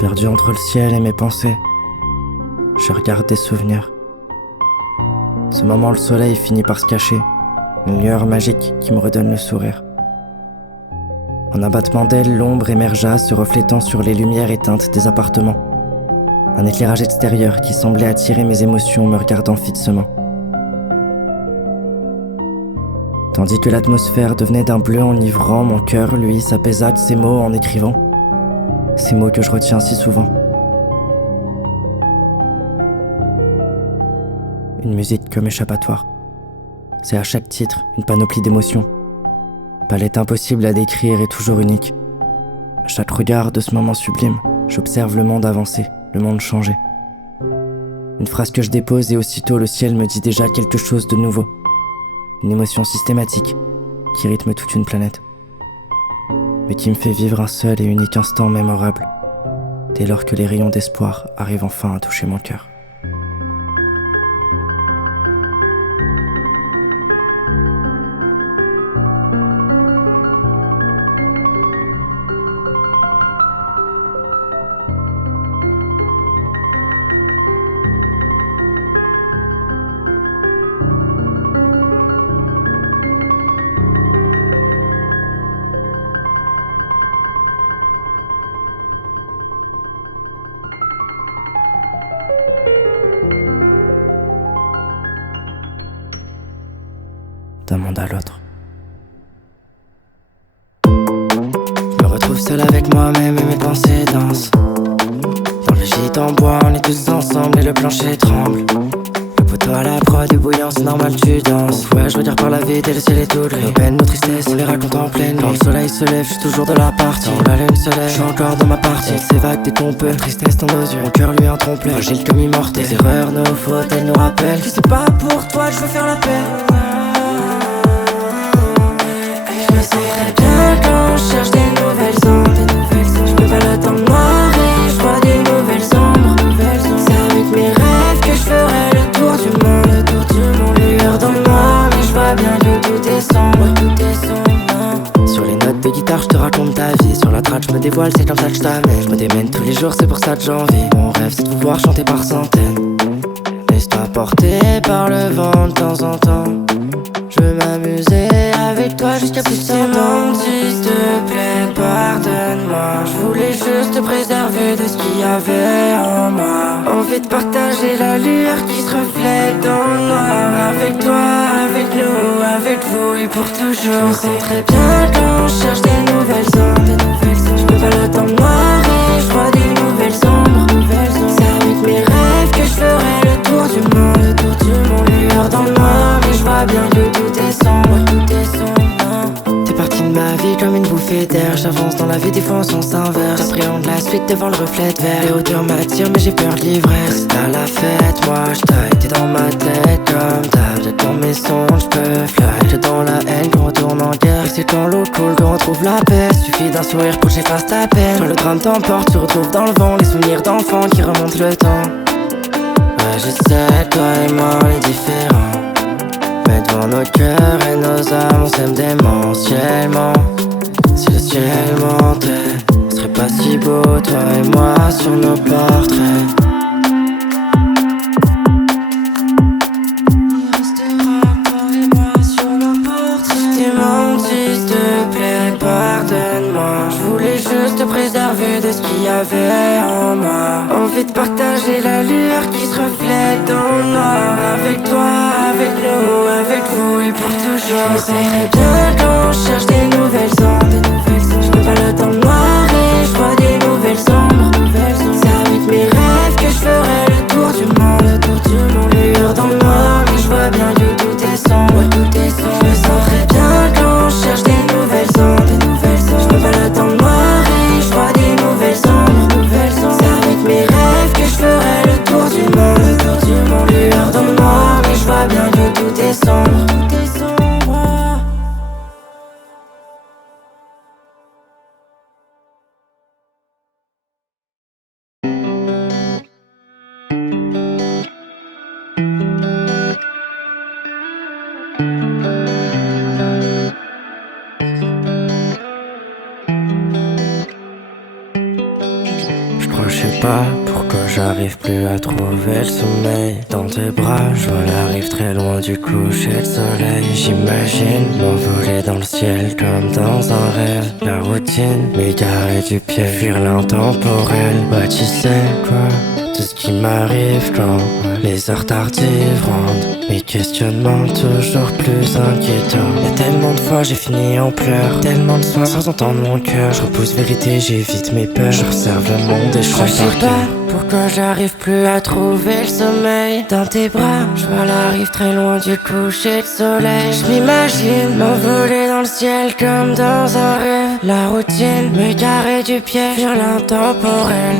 Perdu entre le ciel et mes pensées, je regarde des souvenirs. Ce moment, le soleil finit par se cacher, une lueur magique qui me redonne le sourire. En un battement d'ailes, l'ombre émergea, se reflétant sur les lumières éteintes des appartements. Un éclairage extérieur qui semblait attirer mes émotions me regardant fixement. Tandis que l'atmosphère devenait d'un bleu enivrant, mon cœur, lui, s'apaisa de ces mots en écrivant. Ces mots que je retiens si souvent. Une musique comme échappatoire. C'est à chaque titre une panoplie d'émotions. Palette impossible à décrire et toujours unique. À chaque regard de ce moment sublime, j'observe le monde avancer, le monde changer. Une phrase que je dépose et aussitôt le ciel me dit déjà quelque chose de nouveau. Une émotion systématique qui rythme toute une planète, mais qui me fait vivre un seul et unique instant mémorable, dès lors que les rayons d'espoir arrivent enfin à toucher mon cœur. D'un monde à l'autre. Je me retrouve seul avec moi-même et mes pensées dansent. Dans le gîte en bois, on est tous ensemble et le plancher tremble. Le poteau à la prod est bouillant, c'est normal, tu danses. Ouais, je veux dire par la vie, et le ciel est tout gris. Nos peines, nos tristesses, on les raconte en pleine nuit. Quand le soleil se lève, je suis toujours de la partie. Quand la lune se lève, je suis encore dans ma partie. Ces vagues dès qu'on peut, tristesse dans nos yeux. Mon cœur lui un trompe-l'œil, fragile comme immortel. Les erreurs, nos fautes, elles nous rappellent que c'est pas pour toi que je veux faire la paix. Je sais bien quand je cherche des nouvelles ondes, je me balade dans le noir et je vois des nouvelles ombres. C'est avec mes rêves que je ferai le tour du monde, lueur dans le noir, mais je vois bien que tout est sombre. Sur les notes de guitare je te raconte ta vie. Sur la track je me dévoile, c'est comme ça que je t'amène. Je me démène tous les jours, c'est pour ça que j'envie. Mon rêve c'est de vous voir chanter par centaines. Laisse-toi porter par le vent de temps en temps. Je veux m'amuser avec toi jusqu'à plus de monde. S'il te plaît, pardonne-moi. Je voulais juste te préserver de ce qu'il y avait en moi. Envie de partager la lueur qui se reflète dans le noir. Avec toi, avec nous, avec vous et pour toujours. Je sais très bien quand je cherche des nouvelles ondes, je me balade dans le noir et je vois des nouvelles ombres. C'est avec mes rêves que je ferai le tour du monde, lueur dans le noir, mais je vois bien que tout est sombre. T'es parti de ma vie comme une bouffée d'air. J'avance dans la vie, des fois on s'en s'inverse. J'appréhende la suite devant le reflet de verre. Les hauteurs m'attirent mais j'ai peur de l'ivresse. Reste à la fête, moi j'taille. T'es dans ma tête comme d'hab. Dans mes songes j'peux fly. Que dans la haine qu'on retourne en guerre. Et c'est quand l'eau coule qu'on retrouve la paix. Suffit d'un sourire pour que j'efface ta peine. Quand le drame t'emporte, tu retrouves dans le vent les souvenirs d'enfants qui remontent le temps. Ouais, je sais, toi et moi on est différents, mais devant nos cœurs et nos âmes on s'aime démentiellement. Si le ciel mentait, ce serait pas si beau, toi et moi sur nos portraits. Il restera toi et moi sur nos portraits. Si t'es menti, s'il te plaît, pardonne-moi. Je voulais juste te préserver de ce qu'il y avait en moi. Envie de partager la lueur qui se reflète dans le noir. Avec toi, avec nous, avec vous et pour toujours. Je sais bien quand je cherche des nouvelles ondes, je me balade dans le noir et je vois des nouvelles ombres. C'est avec mes rêves que je ferai le tour du monde, lueur dans le noir, mais je vois bien que tout est sombre. Je me sens très bien quand je cherche des nouvelles ondes, je me balade dans le noir et je vois des nouvelles ombres. C'est avec mes rêves que je ferai le tour du monde, lueur dans le noir, mais je vois bien que tout est sombre. crois, je sais pas pourquoi j'arrive plus à trouver le sommeil. Dans tes bras, je vois la rive très loin du coucher de soleil. J'imagine m'envoler dans le ciel comme dans un rêve. La routine m'égarer du pied, fuir l'intemporel. Ouais, tu sais quoi, tout ce qui m'arrive quand les heures tardives rendent mes questionnements toujours plus inquiétants. Y'a tellement de fois j'ai fini en pleurs, tellement de soirs sans entendre mon cœur. Je repousse vérité, j'évite mes peurs, je observe le monde et je crois pas pourquoi j'arrive plus à trouver le sommeil. Dans tes bras, je vois la rive très loin du coucher de soleil. Je m'imagine m'envoler dans le ciel comme dans un rêve. La routine m'égarer du pied, fuir l'intemporel.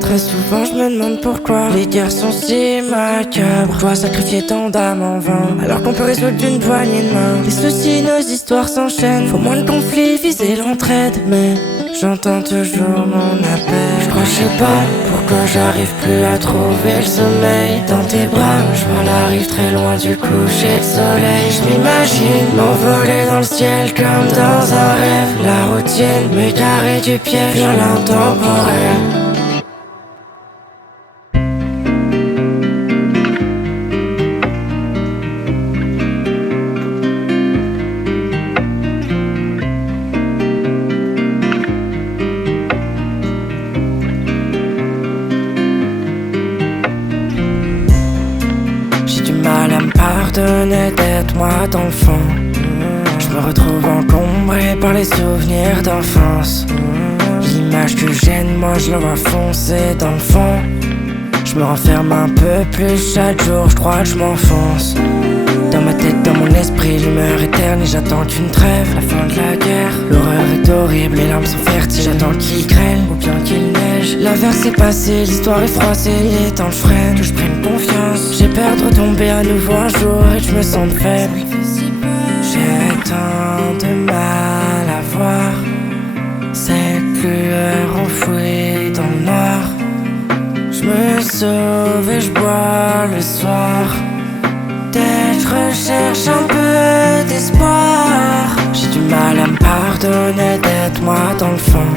Très souvent je me demande pourquoi les guerres sont si macabres. Pourquoi sacrifier tant d'âmes en vain alors qu'on peut résoudre d'une poignée de main. Les soucis, nos histoires s'enchaînent. Faut moins de conflits, viser l'entraide. Mais j'entends toujours mon appel. Je crois, je sais pas pourquoi j'arrive plus à trouver le sommeil. Dans tes bras, je vois la rive très loin du coucher de soleil. Je m'imagine m'envoler dans le ciel comme dans un rêve. La routine m'égarer du pied, fuir l'intemporel. Pardonner d'être moi d'enfant. Je me retrouve encombré par les souvenirs d'enfance. L'image que j'ai de moi, je la vois foncer dans le fond. Je me renferme un peu plus chaque jour, je crois que je m'enfonce. Dans ma tête, dans mon esprit, l'humeur est terne et j'attends qu'une trêve, la fin de la guerre. L'horreur est horrible, les larmes sont fertiles, j'attends qu'il grêle ou bien qu'il neige. L'averse est passée, l'histoire est froissée, il est temps de freine, que je prenne confiance. J'ai peur de retomber à nouveau un jour et que je me sente faible. J'ai tant de mal à voir cette lueur enfouie dans le noir. Je me sauve et je bois le soir. Peut-être je recherche un peu d'espoir. J'ai du mal à me pardonner d'être moi dans le fond.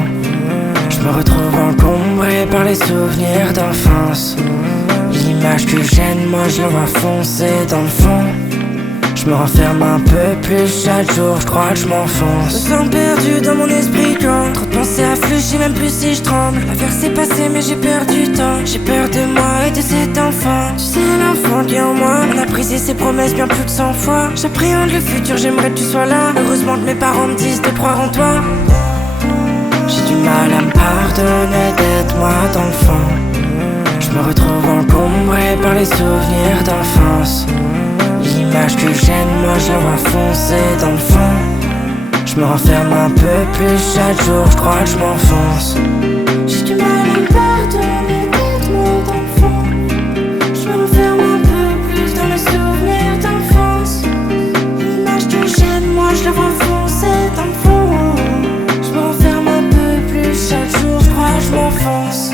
Je me retrouve encombré par les souvenirs d'enfance. L'image que j'ai de moi, je la vois foncer dans le fond. Je me renferme un peu plus chaque jour, je crois que je m'enfonce. Je me sens perdu dans mon esprit quand trop de pensées affluent, je sais même plus si je tremble. L'affaire s'est passée mais j'ai perdu du temps. J'ai peur de moi et de cet enfant. Tu sais l'enfant qui est en moi, on a brisé ses promesses bien plus de 100 fois. J'appréhende le futur, j'aimerais que tu sois là. Heureusement que mes parents me disent de croire en toi. J'ai du mal à me pardonner d'être moi d'enfant. Je me retrouve encombré par les souvenirs d'enfance. L'image que j'ai de moi, je la vois foncer dans le fond. Je me renferme un peu plus chaque jour, je crois que je m'enfonce. J'ai du mal à me pardonner d'être moi d'enfant. Je me renferme un peu plus dans mes souvenirs d'enfance. L'image que j'ai de moi, je la vois foncer dans le fond. Je me renferme un peu plus chaque jour, je crois que je m'enfonce.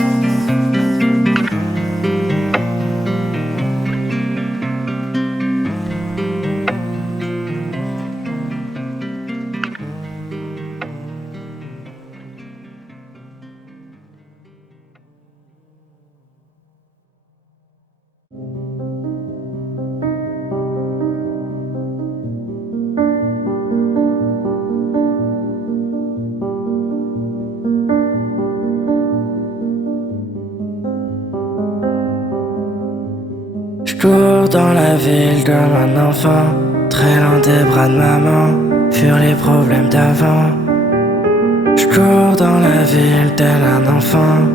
Je cours dans la ville comme un enfant, très loin des bras de maman, fuir les problèmes d'avant. Je cours dans la ville tel un enfant,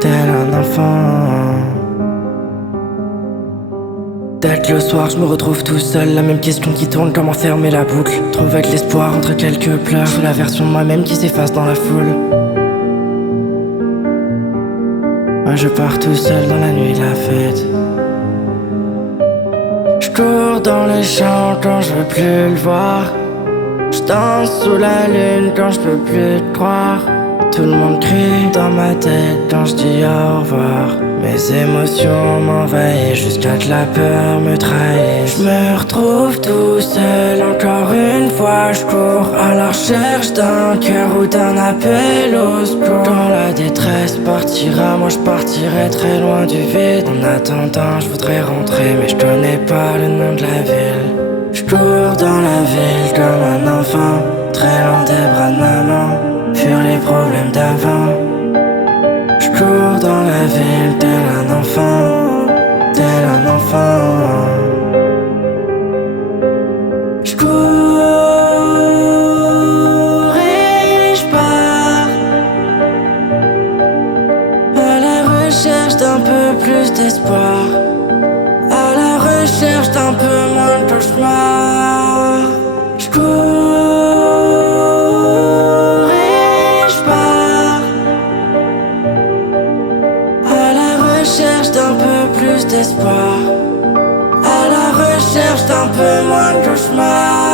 tel un enfant. Dès que le soir je me retrouve tout seul, la même question qui tourne, comment fermer la boucle. Trouver de l'espoir entre quelques pleurs, sous la version de moi-même qui s'efface dans la foule. Moi je pars tout seul dans la nuit, la fête. Je cours dans les champs quand je veux plus le voir. Je danse sous la lune quand je peux plus te croire. Tout le monde crie dans ma tête quand je dis au revoir. Mes émotions m'envahissent jusqu'à que la peur me trahisse. Je me retrouve tout seul encore une fois. Je cours à la recherche d'un cœur ou d'un appel au secours. Quand la détresse porte partira, moi je partirai très loin du vide. En attendant, je voudrais rentrer, mais je connais pas le nom de la ville. Je cours dans la ville comme un enfant, très loin des bras de maman, fuir les problèmes d'avant. Je cours dans la ville tel un enfant, tel un enfant. Je cours et je pars à la recherche d'un peu plus d'espoir, à la recherche d'un peu moins de cauchemar. Je cours et je pars à la recherche d'un peu plus d'espoir, à la recherche d'un peu moins de cauchemar.